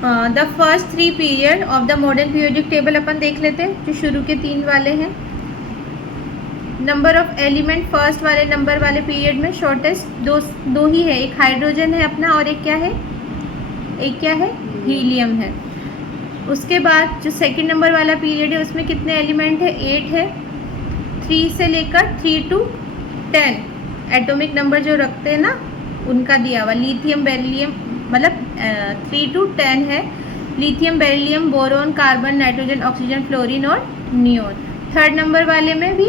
The first 3 period of the modern periodic table अपन देख लेते हैं, जो शुरू के 3 वाले हैं। नंबर ऑफ एलिमेंट फर्स्ट वाले नंबर वाले पीरियड में शॉर्टेस्ट दो ही है, एक हाइड्रोजन है अपना और एक क्या है, हीलियम है। उसके बाद जो सेकंड नंबर वाला पीरियड है उसमें कितने एलिमेंट है, 8 है। 3 से लेकर 3 to 10 एटॉमिक नंबर जो रखते हैं ना उनका दिया हुआ। लिथियम बेरिलियम मतलब 3 to 10 है। Lithium beryllium boron carbon nitrogen oxygen fluorine और नियोन। थर्ड नंबर वाले में भी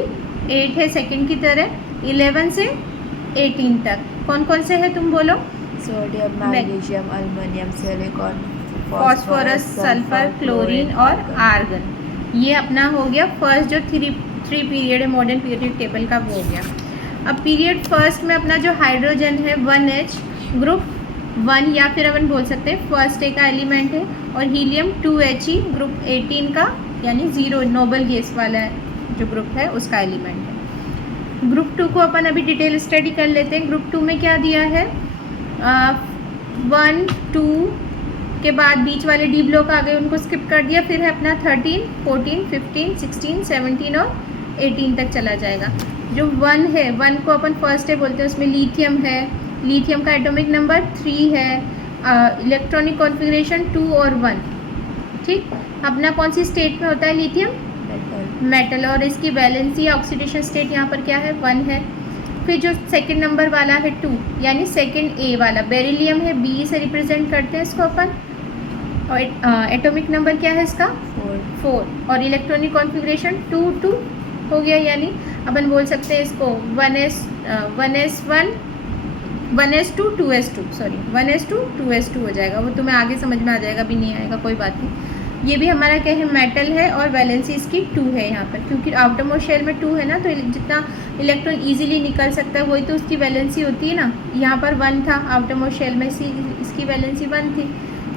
8 है सेकंड की तरह। 11 से 18 तक कौन कौन से है तुम बोलो। Sodium, magnesium, aluminium, silicon, phosphorus, sulphur, chlorine और आर्गन। ये अपना हो गया फर्स्ट जो थ्री पीरियड है मॉडर्न पीरियडिक टेबल का, वो हो गया। अब पीरियड फर्स्ट में अपना जो हाइड्रोजन है 1H ग्रुप 1 या फिर अपन बोल सकते हैं फर्स्ट ए का एलिमेंट है, और हीलियम 2He ग्रुप 18 का यानी 0 नोबल गैस वाला जो ग्रुप है उसका एलिमेंट है। ग्रुप 2 को अपन अभी डिटेल स्टडी कर लेते हैं। ग्रुप 2 में क्या दिया है, 1 2 के बाद बीच वाले डी ब्लॉक आ गए, उनको स्किप कर दिया। फिर है अपना 13 14 15 16 17 और 18 तक चला जाएगा। जो 1 है 1 को अपन फर्स्ट है बोलते हैं, उसमें लिथियम है। लिथियम का एटॉमिक नंबर 3 है। इलेक्ट्रॉनिक कॉन्फ़िगरेशन 2 और 1। ठीक, अपना कौन सी स्टेट में होता है लिथियम, मेटल। और इसकी वैलेंसी या ऑक्सीडेशन स्टेट यहाँ पर क्या है, 1 है। फिर जो सेकंड नंबर वाला है 2 यानी सेकंड ए वाला बेरिलियम है, बी से रिप्रेजेंट करते हैं इसको अपन। और एटॉमिक नंबर क्या है इसका, 4 और इलेक्ट्रॉनिक कॉन्फ़िगरेशन 2 2 हो गया। यानी अपन बोल सकते हैं इसको 1s1 1s2 2s2 sorry 1s2 2s2 हो जाएगा। वो तुम्हें आगे समझ में आ जाएगा, भी नहीं आएगा कोई बात नहीं। ये भी हमारा क्या है, मेटल है और वैलेंसी इसकी 2 है यहाँ पर, क्योंकि आउटरमोस्ट शेल में 2 है ना, तो जितना इलेक्ट्रॉन इजीली निकल सकता है वही तो उसकी वैलेंसी होती है ना। यहाँ पर 1 था आउटरमोस्ट शेल में, इसकी वैलेंसी 1 थी।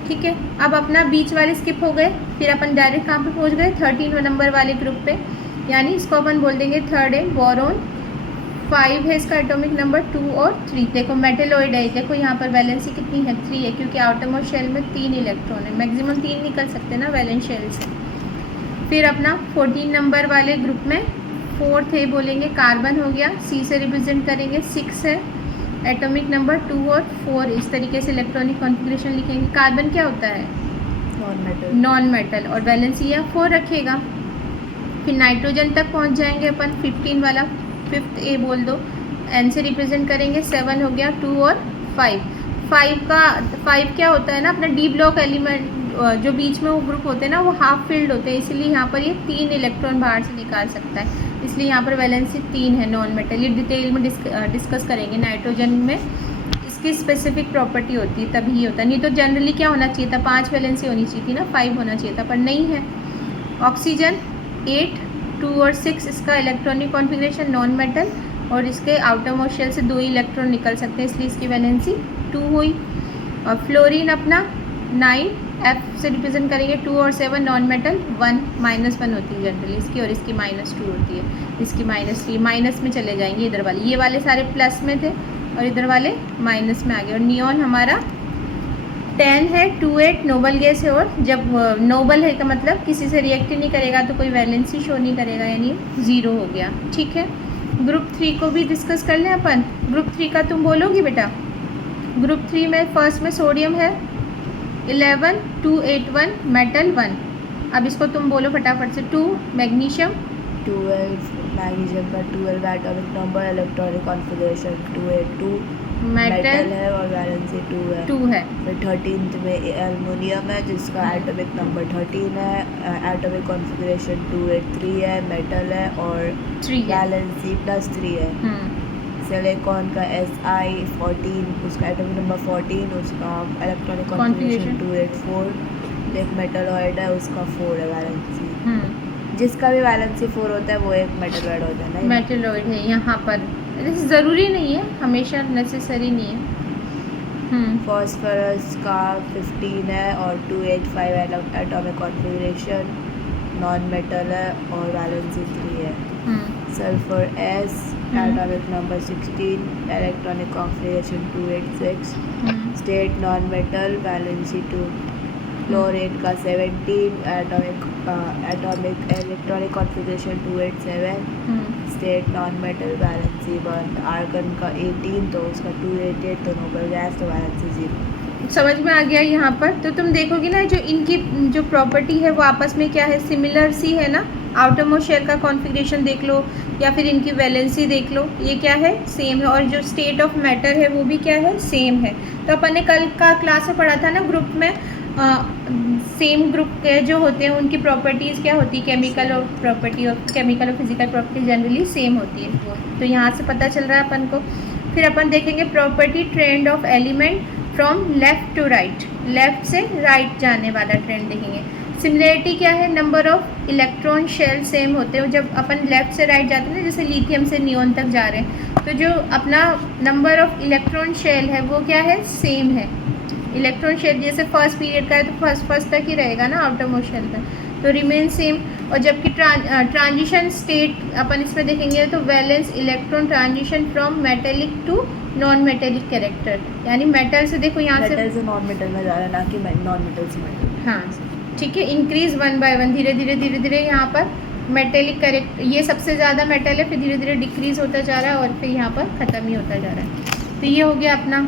ठीक है, अब अपना बीच वाले स्किप हो गए, फिर अपन डायरेक्ट कहाँ पे पहुँच गए, 13 नंबर वाले ग्रुप पे। यानी इसको अपन बोल देंगे थर्ड है बोरोन। 5 है इसका एटॉमिक नंबर, 2 और 3। देखो मेटेलॉइड है, देखो यहाँ पर वैलेंसी कितनी है, 3 है, क्योंकि आउटरमोस्ट शेल में 3 इलेक्ट्रॉन है, मैक्सिमम 3 निकल सकते हैं ना वैलेंस शेल से। फिर अपना 14 नंबर वाले ग्रुप में 4th है बोलेंगे कार्बन हो गया, C से रिप्रेजेंट करेंगे। 6 है एटॉमिक नंबर, 2 और 4। इस तरीके से इलेक्ट्रॉनिक कॉन्फ़िगरेशन लिखेंगे। कार्बन क्या होता है, नॉन मेटल, और वैलेंसी या 4 रखेगा। फिर नाइट्रोजन तक पहुंच जाएंगे अपन, 15 वाला 5th ए बोल दो, N से रिप्रेजेंट करेंगे। 7 हो गया, 2 और 5। 5 क्या होता है ना, अपना डी ब्लॉक एलिमेंट जो बीच में वो ग्रुप होते हैं ना, वो हाफ फील्ड होते हैं, इसलिए यहाँ पर ये 3 इलेक्ट्रॉन बाहर से निकाल सकता है, इसलिए यहाँ पर वैलेंसी 3 है नॉन मेटल। ये डिटेल में डिस्कस करेंगे। नाइट्रोजन में इसकी स्पेसिफिक प्रॉपर्टी होती है तभी होता है, नहीं तो जनरली क्या होना चाहिए था, 5 वैलेंसी होनी चाहिए थी ना, 5 होना चाहिए था, पर नहीं है। ऑक्सीजन 8 2 और 6 इसका इलेक्ट्रॉनिक कॉन्फ़िगरेशन नॉन मेटल, और इसके आउटर मोस्ट शेल से 2 इलेक्ट्रॉन निकल सकते हैं, इसलिए इसकी वैलेंसी 2 हुई। और फ्लोरीन अपना 9 F से रिप्रेजेंट करेंगे, 2 और 7 नॉन मेटल। 1 -1 होती है जनरली इसकी, और इसकी -2 होती है, इसकी -3। माइनस में चले जाएंगे इधर वाले, ये वाले सारे प्लस में थे और इधर वाले माइनस में आ गए। और नियॉन हमारा 10 है, 28 नोबल गैस है, और जब नोबल है का मतलब किसी से रिएक्ट नहीं करेगा तो कोई वैलेंसी शो नहीं करेगा, यानी 0 हो गया। ठीक है, ग्रुप 3 को भी डिस्कस कर लें अपन। ग्रुप 3 का तुम बोलोगी बेटा। ग्रुप 3 में फर्स्ट में सोडियम है 11 281 मेटल 1। अब इसको तुम बोलो फटाफट से। 2 मैग्नीशियम 12 मैग्नीशियम का 12 atomic number, electronic configuration 282 metal है और वैलेंसी 2 है। फिर 13th में एल्युमिनियम है जिसका एटॉमिक नंबर 13 है, एटॉमिक कॉन्फ़िगरेशन 283 है, मेटल है और वैलेंसी +3 है। सिलिकॉन का Si14, उसका एटॉमिक नंबर 14, उसका इलेक्ट्रॉनिक कॉन्फ़िगरेशन 284। एक मेटलॉइड है, उसका 4 है वैलेंसी। जिसका भी वैलेंसी 4 होता है वो एक मेटलॉइड होता है ना, मेटलॉइड है यहाँ पर। ज़रूरी नहीं है, हमेशा नेसेसरी नहीं है। फॉस्फोरस का 15 है और 285 एटॉमिक कॉन्फ़िगरेशन, नॉन मेटल है और वैलेंसी 3 है। Sulphur S atomic number 16, electronic configuration 286, state non metal, valency 2। Fluorine का 17, atomic electronic configuration 287, state non metal valency 1, argon का 18, तो उसका 288, तो नोबल गैस तो वैलेंसी 0। समझ में आ गया यहाँ पर। तो तुम देखोगे ना जो इनकी जो प्रॉपर्टी है वो आपस में क्या है, सिमिलर सी है ना। आउटर मोस्ट शेल का कॉन्फ़िगरेशन देख लो या फिर इनकी वैलेंसी देख लो, ये क्या है, सेम है। और जो स्टेट ऑफ मैटर है वो भी क्या है, सेम है। तो अपन ने कल का क्लास में पढ़ा था ना ग्रुप में, सेम ग्रुप के जो होते हैं उनकी प्रॉपर्टीज़ क्या होती है, केमिकल और प्रॉपर्टी और केमिकल और फिजिकल प्रॉपर्टी जनरली सेम होती है। तो यहाँ से पता चल रहा है अपन को। फिर अपन देखेंगे property trend of element from left to right, left से राइट जाने वाला ट्रेंड देखेंगे। सिमिलरिटी क्या है, number of electron shell same होते हैं। जब अपन लेफ़्ट से राइट जाते हैं ना, जैसे लिथियम से नियोन तक जा रहे हैं, तो जो अपना नंबर ऑफ इलेक्ट्रॉन शेल है वो क्या है, सेम है। इलेक्ट्रॉन शेल जैसे फर्स्ट पीरियड का है तो फर्स्ट तक ही रहेगा ना आउटर मोस्ट शेल में, तो रिमेन सेम। और जबकि ट्रांजिशन स्टेट अपन इसमें देखेंगे तो valence electron transition from metallic to non metallic character, यानी मेटल से देखो यहाँ से नॉन मेटल में जा रहा है, ना कि नॉन मेटल से मेटल। हाँ ठीक है, इंक्रीज 1 by 1, धीरे धीरे यहाँ पर मेटेलिक कैरेक्टर, ये सबसे ज़्यादा मेटल है, फिर धीरे धीरे डिक्रीज होता जा रहा है और फिर यहाँ पर ख़त्म ही होता जा रहा है। तो ये हो गया अपना